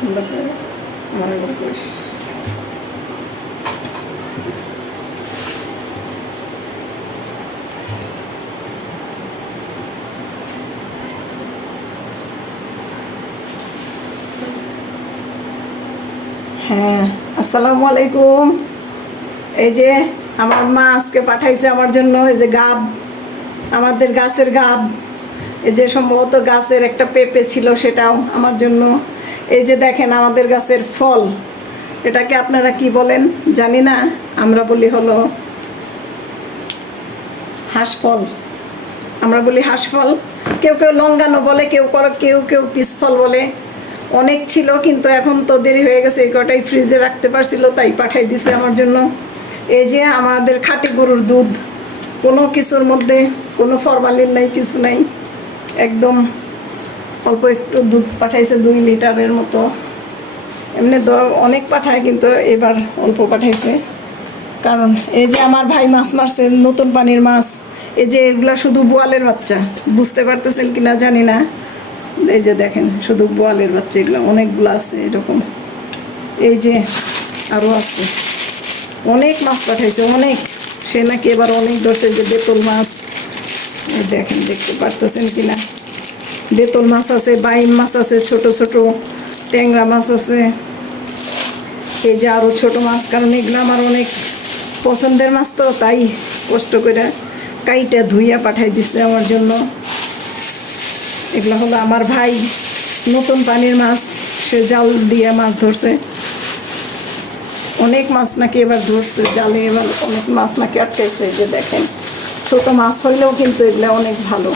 হ্যাঁ, আসসালামু আলাইকুম। এই যে আমার মা আজকে পাঠাইছে আমার জন্য এই যে গাব, আমাদের গাছের গাব। এই যে সম্ভবত গাছের একটা পেঁপে ছিল, সেটাও আমার জন্য। এই যে দেখেন আমাদের গাছের ফল, এটাকে আপনারা কি বলেন জানি না, আমরা বলি হলো হাঁসফল। আমরা বলি হাঁসফল, কেউ কেউ লঙ্গানো বলে, কেউ কেউ কেউ পিসফল বলে। অনেক ছিল কিন্তু এখন তো দেরি হয়ে গেছে, এই কটাই ফ্রিজে রাখতে পারছিল, তাই পাঠাই দিছে আমার জন্য। এই যে আমাদের খাঁটি গরুর দুধ, কোনো কিছুর মধ্যে কোনো ফরমালিন নাই, কিছু নাই, একদম অল্প একটু দুধ পাঠাইছে, 2 লিটারের মতো। এমনি অনেক পাঠায় কিন্তু এবার অল্প পাঠাইছে। কারণ এই যে আমার ভাই মাছ মারছে, নতুন পানির মাছ। এই যে এগুলা শুধু বোয়ালের বাচ্চা, বুঝতে পারতেছেন কিনা জানি না। এই যে দেখেন শুধু বোয়ালের বাচ্চা, এগুলো অনেকগুলো আছে এরকম। এই যে আরও আছে, অনেক মাছ পাঠাইছে, অনেক। সে নাকি এবার অনেক ধরছে, যে বেতল মাছ, এই দেখেন, দেখতে পারতেছেন কিনা। বেতল মাছ আছে, বাইম মাছ আছে, ছোট ছোট ট্যাংরা মাছ আছে। এই যে আরও ছোট মাছ, কারণ এগুলো আমার অনেক পছন্দের মাছ, তো তাই কষ্ট করে কাইটা ধুইয়া পাঠাই দিচ্ছে আমার জন্য। এগুলো হলো আমার ভাই নতুন পানির মাছ, সে জাল দিয়ে মাছ ধরছে। অনেক মাছ নাকি এবার ধরছে জালে, এবার অনেক মাছ নাকি আটকাইছে। যে দেখেন ছোট মাছ হইলেও কিন্তু এগুলো অনেক ভালো।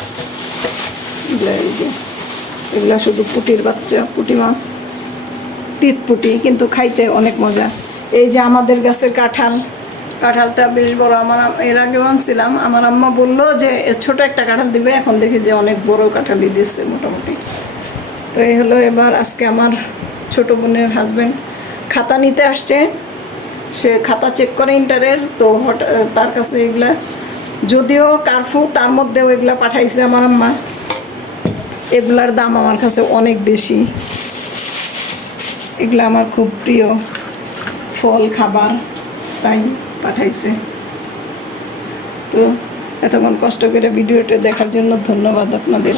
এগুলো এই যে এগুলো শুধু পুঁটির বাচ্চা, পুঁটি মাছ, তিত পুঁটি, কিন্তু খাইতে অনেক মজা। এই যে আমাদের গাছের কাঁঠাল, কাঁঠালটা বেশ বড়। আমার এর আগে আনছিলাম, আমার আম্মা বললো যে ছোট একটা কাঁঠাল দিবে, এখন দেখি যে অনেক বড় কাঁঠালই দিচ্ছে মোটামুটি। তো এই হলো, এবার আজকে আমার ছোট বোনের হাজব্যান্ড খাতা নিতে আসছে, সে খাতা চেক করে ইন্টারের। তো তার কাছে এগুলা, যদিও কারফু, তার মধ্যেও এগুলা পাঠাইছে আমার আম্মা। এগুলার দাম আমার কাছে অনেক বেশি। এগুলো আমার খুব প্রিয় ফল, খাবার, তাই পাঠাইছে। তো এতক্ষণ কষ্ট করে ভিডিওটা দেখার জন্য ধন্যবাদ আপনাদের।